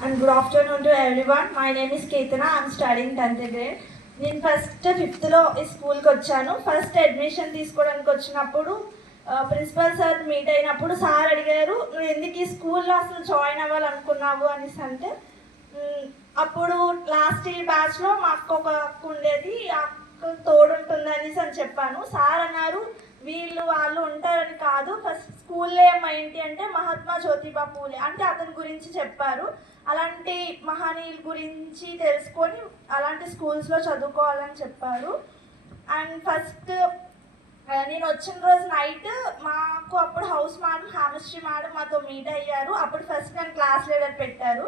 And good afternoon to everyone. My name is Ketana. I'm studying 10th grade. నేను first ఫిఫ్త్లో ఈ స్కూల్కి వచ్చాను. First admission తీసుకోవడానికి వచ్చినప్పుడు ప్రిన్సిపల్ సార్ మీట్ అయినప్పుడు సార్ అడిగారు, నువ్వు ఎందుకు ఈ స్కూల్లో అసలు జాయిన్ అవ్వాలనుకున్నావు అనేసి. అంటే అప్పుడు లాస్ట్ ఇయర్ బ్యాచ్లో మా అక్క ఒక అక్క ఉండేది, ఆ అక్క తోడుంటుంది అనేసి అని చెప్పాను. సార్ అన్నారు, వీళ్ళు వాళ్ళు ఉంటారని కాదు, ఫస్ట్ స్కూల్ నేమ్ ఏంటి అంటే మహాత్మా జ్యోతిబా పూలే, అంటే అతని గురించి చెప్పారు. అలాంటి మహనీయుల గురించి తెలుసుకొని అలాంటి స్కూల్స్లో చదువుకోవాలని చెప్పారు. అండ్ ఫస్ట్ నేను వచ్చిన రోజు నైట్ మాకు అప్పుడు హౌస్ మేడం హామిస్ట్రీ మేడం మాతో మీట్ అయ్యారు. అప్పుడు ఫస్ట్ నన్ను క్లాస్ లీడర్ పెట్టారు.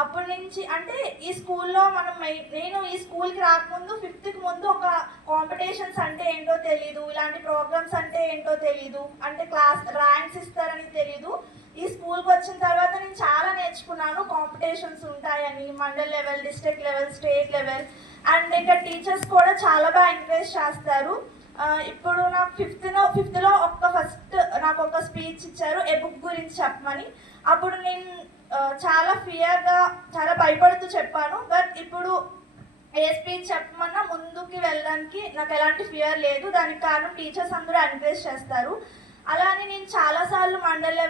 అప్పటి నుంచి అంటే ఈ స్కూల్లో నేను ఈ స్కూల్కి రాకముందు ఫిఫ్త్కి ముందు ఒక కాంపిటీషన్స్ అంటే ఏంటో తెలీదు, ఇలాంటి ప్రోగ్రామ్స్ అంటే ఏంటో తెలీదు, అంటే క్లాస్ ర్యాంక్స్ ఇస్తారని తెలీదు. ఈ స్కూల్కి వచ్చిన తర్వాత నేను చాలా నేర్చుకున్నాను. కాంపిటీషన్స్ ఉంటాయని, mandal level, district level, state level. And ఇక్కడ టీచర్స్ కూడా చాలా బాగా ఎంకరేజ్ చేస్తారు. ఇప్పుడు నాకు ఫిఫ్త్లో ఫస్ట్ నాకు ఒక స్పీచ్ ఇచ్చారు ఏ బుక్ గురించి చెప్పమని. అప్పుడు నేను చాలా ఫియర్గా చాలా భయపడుతూ చెప్పాను. బట్ ఇప్పుడు ఏ స్పీచ్ చెప్పమన్నా ముందుకి వెళ్ళడానికి నాకు ఎలాంటి ఫియర్ లేదు. దానికి కారణం టీచర్స్ అందరూ ఎంకరేజ్ చేస్తారు. అలానే నేను చాలాసార్లు మండల్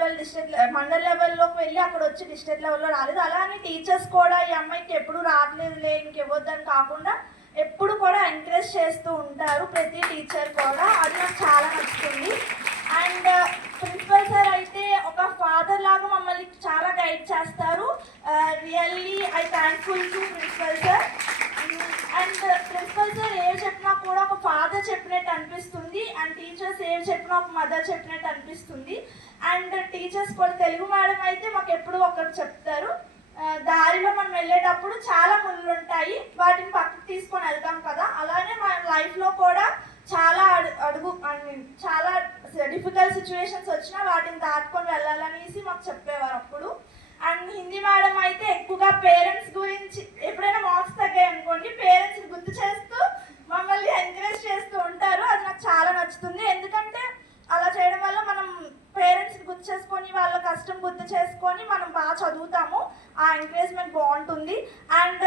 లెవెల్లోకి వెళ్ళి అక్కడ వచ్చి డిస్ట్రిక్ట్ లెవెల్లో రాలేదు. అలానే టీచర్స్ కూడా ఈ అమ్మాయికి ఎప్పుడు రావట్లేదులే ఇంకెవ్వద్దని కాకుండా ఎప్పుడు కూడా ఎంకరేజ్ చేస్తూ ఉంటారు, ప్రతి టీచర్ కూడా. అది నాకు చాలా నచ్చుతుంది. అండ్ ప్రిన్సిపల్ సార్ అయితే ఒక ఫాదర్ లాగా మమ్మల్ని చాలా గైడ్ చేస్తారు. Really I thankful to principal sir. And principal sir ఏం చెప్పినా కూడా ఒక ఫాదర్ చెప్పినట్టు అనిపిస్తుంది. అండ్ టీచర్స్ ఏం చెప్పినా ఒక మదర్ చెప్పినట్టు అనిపిస్తుంది. అండ్ టీచర్స్ కూడా తెలుగు మేడం అయితే మాకు ఎప్పుడు ఒకరు చెప్తారు, దారిలో మనం వెళ్ళేటప్పుడు చాలా ముళ్ళు ఉంటాయి, వాటిని పక్కకు తీసుకొని వెళ్తాం కదా, అలానే మన లైఫ్లో కూడా చాలా చాలా డిఫికల్ట్ సిచ్యువేషన్స్ వచ్చినా వాటిని దాటుకొని వెళ్ళాలనేసి మాకు చెప్పేవారు అప్పుడు. అండ్ హిందీ మేడం అయితే ఎక్కువగా పేరెంట్స్ గురించి, ఎప్పుడైనా మార్క్స్ తగ్గాయి అనుకోండి, పేరెంట్స్ని గుర్తు చేస్తూ మమ్మల్ని ఎంకరేజ్ చేస్తూ ఉంటారు. అది నాకు చాలా నచ్చుతుంది. ఎందుకంటే అలా చేయడం వల్ల మనం పేరెంట్స్ని గుర్తు చేసుకొని వాళ్ళ కష్టం గుర్తు చేసుకొని మనం బాగా చదువుతాము. ఆ ఎంకరేజ్మెంట్ బాగుంటుంది. అండ్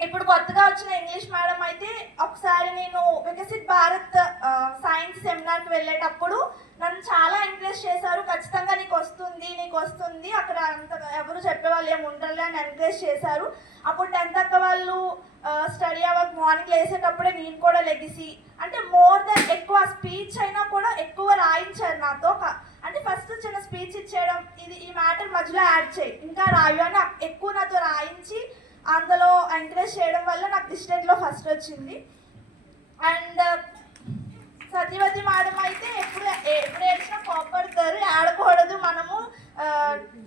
ఇప్పుడు కొత్తగా వచ్చిన ఇంగ్లీష్ మేడం అయితే ఒకసారి నేను వికసిత్ భారత్ సైన్స్ సెమినార్కి వెళ్ళేటప్పుడు నన్ను చాలా ఎంకరేజ్ చేశారు. ఖచ్చితంగా నీకు వస్తుంది, అక్కడ అంత ఎవరు చెప్పేవాళ్ళు ఏమి ఉండరులే అని ఎంకరేజ్ చేశారు. అప్పుడు 10th అక్క వాళ్ళు స్టడీ అవర్ మార్నింగ్ లేసేటప్పుడే నేను కూడా లెగిసి, అంటే మోర్ దెన్ ఎక్కువ స్పీచ్ అయినా కూడా ఎక్కువ రాయించారు నాతో. అంటే ఫస్ట్ చిన్న స్పీచ్ ఇచ్చేయడం, ఈ మ్యాటర్ మధ్యలో యాడ్ చేయి, ఇంకా రాయు అని ఎక్కువ నాతో రాయించి అందులో ఎంకరేజ్ చేయడం వల్ల నాకు డిస్ట్రిక్ట్లో ఫస్ట్ వచ్చింది. అండ్ సత్యవతి మేడం అయితే ఎప్పుడు ఏడ్చినా కోపడతారు, ఆడకూడదు, మనము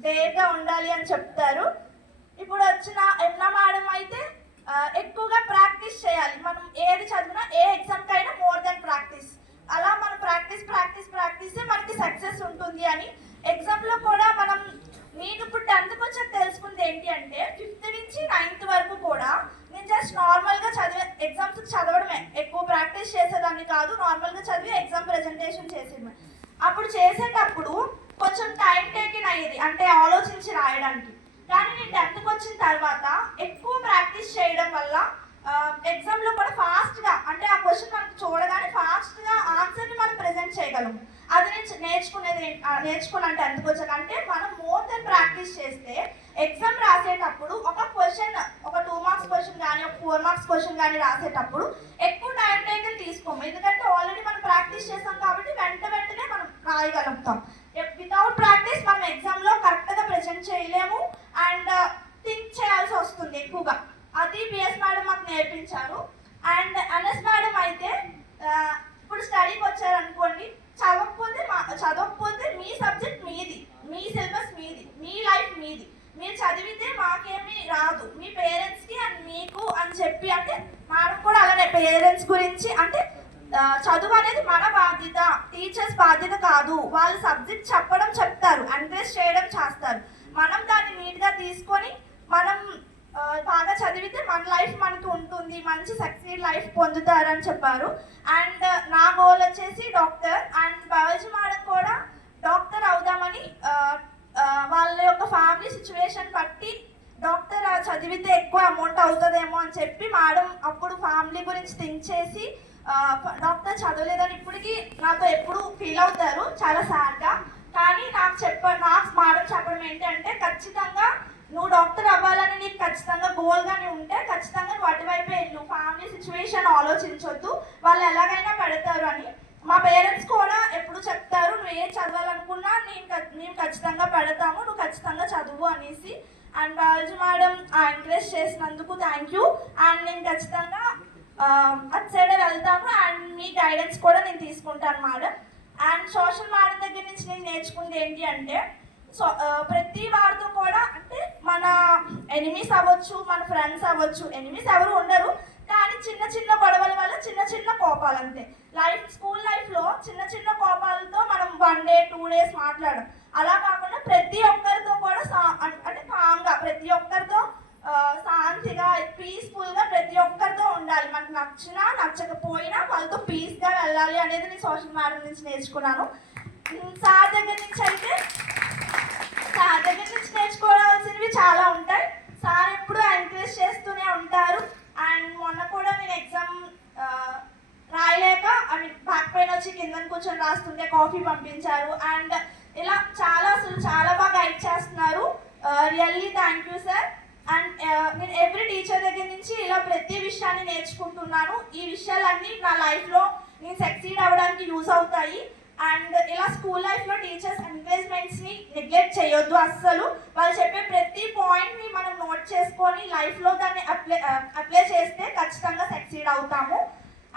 డేగా ఉండాలి అని చెప్తారు. ఇప్పుడు వచ్చిన ఎన్నా మేడం అయితే ఎక్కువగా ప్రాక్టీస్ చేయాలి, మనం ఏది చదివినా ఏ ఎగ్జామ్కైనా మోర్ దెన్ ప్రాక్టీస్, అలా మనం ప్రాక్టీస్ మనకి సక్సెస్ ఉంటుంది అని. ఎగ్జామ్లో కూడా నేను ఇప్పుడు 10th వచ్చాక తెలుసుకుంది ఏంటి అంటే 5th నుంచి 9th వరకు కూడా నేను జస్ట్ నార్మల్గా ఎగ్జామ్స్ చదవడమే, ఎక్కువ ప్రాక్టీస్ చేసేదాన్ని కాదు, నార్మల్గా చదివి ఎగ్జామ్ ప్రెజెంటేషన్ చేసేది. అప్పుడు చేసేటప్పుడు కొంచెం టైం టేకింగ్ అయ్యేది, అంటే ఆలోచించి రాయడానికి. కానీ నేను 10th వచ్చిన తర్వాత ఎక్కువ ప్రాక్టీస్ చేయడం వల్ల ఎగ్జామ్లో కూడా ఫాస్ట్గా, అంటే ఆ క్వశ్చన్ మనకు చూడగానే ఫాస్ట్గా ఆన్సర్ని మనం ప్రెజెంట్ చేయగలము. అది నేను నేర్చుకున్నాను 10th వచ్చాక. అంటే మనం మోర్ దెన్ ప్రాక్టీస్ చేస్తే ఎగ్జామ్ రాసేటప్పుడు ఒక క్వశ్చన్, ఒక 2 మార్క్స్ క్వశ్చన్ కానీ ఒక 4 మార్క్స్ క్వశ్చన్ కానీ రాసేటప్పుడు ఎక్కువ టైం టేకన్ తీసుకోము, ఎందుకంటే ఆల్రెడీ మనం ప్రాక్టీస్ చేస్తాం కాబట్టి వెంటనే మనం రాయగలుగుతాం. వితౌట్ ప్రాక్టీస్ మనం ఎగ్జామ్లో కరెక్ట్గా ప్రెజెంట్ చేయలేము అండ్ థింక్ చేయాల్సి వస్తుంది ఎక్కువగా. అది బిఎస్ మేడం మాకు నేర్పించారు. అండ్ ఎన్ఎస్ మేడం అయితే ఇప్పుడు స్టడీకి వచ్చారనుకోండి, చదవకపోతే మీ సబ్జెక్ట్ మీది, మీ సిలబస్ మీది, మీ లైఫ్ మీది, మీరు చదివితే మాకేమీ రాదు, మీ పేరెంట్స్కి అండ్ మీకు అని చెప్పి, అంటే మేడం కూడా అలానే పేరెంట్స్ గురించి, అంటే చదువు అనేది మన బాధ్యత, టీచర్స్ బాధ్యత కాదు. వాళ్ళు సబ్జెక్ట్ చెప్తారు, ఎంకరేజ్ చేయడం చేస్తారు, మనం దాన్ని నీట్గా తీసుకొని మనం బాగా చదివితే మన లైఫ్ మనకు ఉంటుంది, మంచి సక్సీడ్ లైఫ్ పొందుతారని చెప్పారు. అండ్ నా గోల్ వచ్చేసి డాక్టర్. అండ్ బయాలజీ మేడం కూడా డాక్టర్ అవుదామని వాళ్ళ యొక్క ఫ్యామిలీ సిచ్యువేషన్ బట్టి చదివితే ఎక్కువ అమౌంట్ అవుతుందేమో అని చెప్పి మేడం అప్పుడు ఫ్యామిలీ గురించి థింక్ చేసి డాక్టర్ చదవలేదని ఇప్పటికీ నాతో ఎప్పుడు ఫీల్ అవుతారు చాలా సాడ్గా. కానీ నాకు మేడం చెప్పడం ఏంటంటే ఖచ్చితంగా నువ్వు డాక్టర్ అవ్వాలని నీకు ఖచ్చితంగా గోల్గానే ఉంటే ఖచ్చితంగా నువ్వు అటువైపే వెళ్ళు, ఫ్యామిలీ సిచ్యువేషన్ ఆలోచించొద్దు, వాళ్ళు ఎలాగైనా పెడతారు అని. మా పేరెంట్స్ కూడా ఎప్పుడు చెప్తారు నువ్వు ఏం చదవాలనుకున్నా మేము ఖచ్చితంగా పెడతాము, నువ్వు ఖచ్చితంగా చదువు అనేసి. అండ్ బయాలజీ మేడం ఎంకరేజ్ చేసినందుకు థ్యాంక్ యూ. అండ్ నేను ఖచ్చితంగా అటు సైడే వెళ్తాను అండ్ మీ గైడెన్స్ కూడా నేను తీసుకుంటాను మేడం. అండ్ సోషల్ మేడం దగ్గర నుంచి నేను నేర్చుకుంది ఏంటి అంటే ప్రతి వారితో కూడా అంటే మన ఎనిమీస్ అవ్వచ్చు, మన ఫ్రెండ్స్ అవ్వచ్చు, ఎనిమీస్ ఎవరు ఉండరు కానీ చిన్న చిన్న గొడవల వల్ల చిన్న చిన్న కోపాలు అంతే. స్కూల్ లైఫ్లో చిన్న చిన్న కోపాలతో మనం 1 day 2 days మాట్లాడడం, అలా కాకుండా ప్రతి ఒక్కరితో కూడా అంటే కామ్గా ప్రతి ఒక్కరితో శాంతిగా పీస్ఫుల్గా ప్రతి ఒక్కరితో ఉండాలి. మనకు నచ్చినా నచ్చకపోయినా వాళ్ళతో పీస్గా వెళ్ళాలి అనేది నేను సోషల్ మేడం నుంచి నేర్చుకున్నాను. సార్ దగ్గర నుంచి నేర్చుకోవాల్సినవి చాలా ఉంటాయి. సార్ ఎప్పుడు ఎంకరేజ్ చేస్తూనే ఉంటారు. అండ్ మొన్న కూడా నేను ఎగ్జామ్ రాయలేక బ్యాక్ పెయిన్ వచ్చి కింద కూర్చొని రాస్తుంటే కాఫీ పంపించారు. అండ్ ఇలా అసలు చాలా బాగా గైడ్ చేస్తున్నారు. Really thank you sir. And నేను ఎవ్రీ టీచర్ దగ్గర నుంచి ఇలా ప్రతి విషయాన్ని నేర్చుకుంటున్నాను. ఈ విషయాలన్నీ నా లైఫ్లో నేను సక్సీడ్ అవ్వడానికి యూజ్ అవుతాయి. అండ్ ఇలా స్కూల్ లైఫ్లో టీచర్స్ ఎంకరేజ్మెంట్స్ని నెగ్లెక్ట్ చేయొద్దు అస్సలు. వాళ్ళు చెప్పే ప్రతి పాయింట్ని మనం నోట్ చేసుకొని లైఫ్లో దాన్ని అప్లై చేస్తే ఖచ్చితంగా సక్సీడ్ అవుతాము.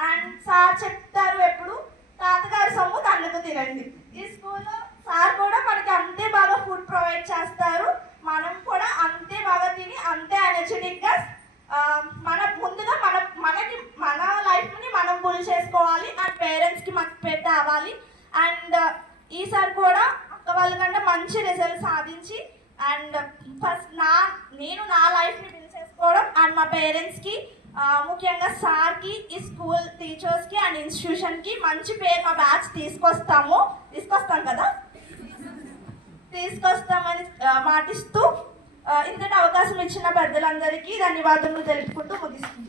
అండ్ సార్ చెప్తారు ఎప్పుడు తాతగారి సొమ్ము తండ్రికి తినండి. ఈ స్కూల్లో సార్ కూడా మనకి అంతే బాగా ఫుడ్ ప్రొవైడ్ చేస్తారు. మనం కూడా అంతే బాగా తిని అంతే ఎనర్జెటిక్గా ముందుగా మన లైఫ్ని మనం బుల్ చేసుకోవాలి అండ్ పేరెంట్స్కి మనకు పెద్ద అవ్వాలి. అండ్ ఈసారి కూడా అక్క వాళ్ళకంటే మంచి రిజల్ట్ సాధించి అండ్ ఫస్ట్ నేను నా లైఫ్ని బిల్డ్ చేసుకోవడం అండ్ మా పేరెంట్స్కి ముఖ్యంగా సార్కి, ఈ స్కూల్ టీచర్స్కి అండ్ ఇన్స్టిట్యూషన్కి మంచి పేరు మా బ్యాచ్ తీసుకొస్తామని మాటిస్తూ ఇంతటి అవకాశం ఇచ్చిన పెద్దలందరికీ ధన్యవాదాలు తెలుపుకుంటూ ముగిస్తుంది.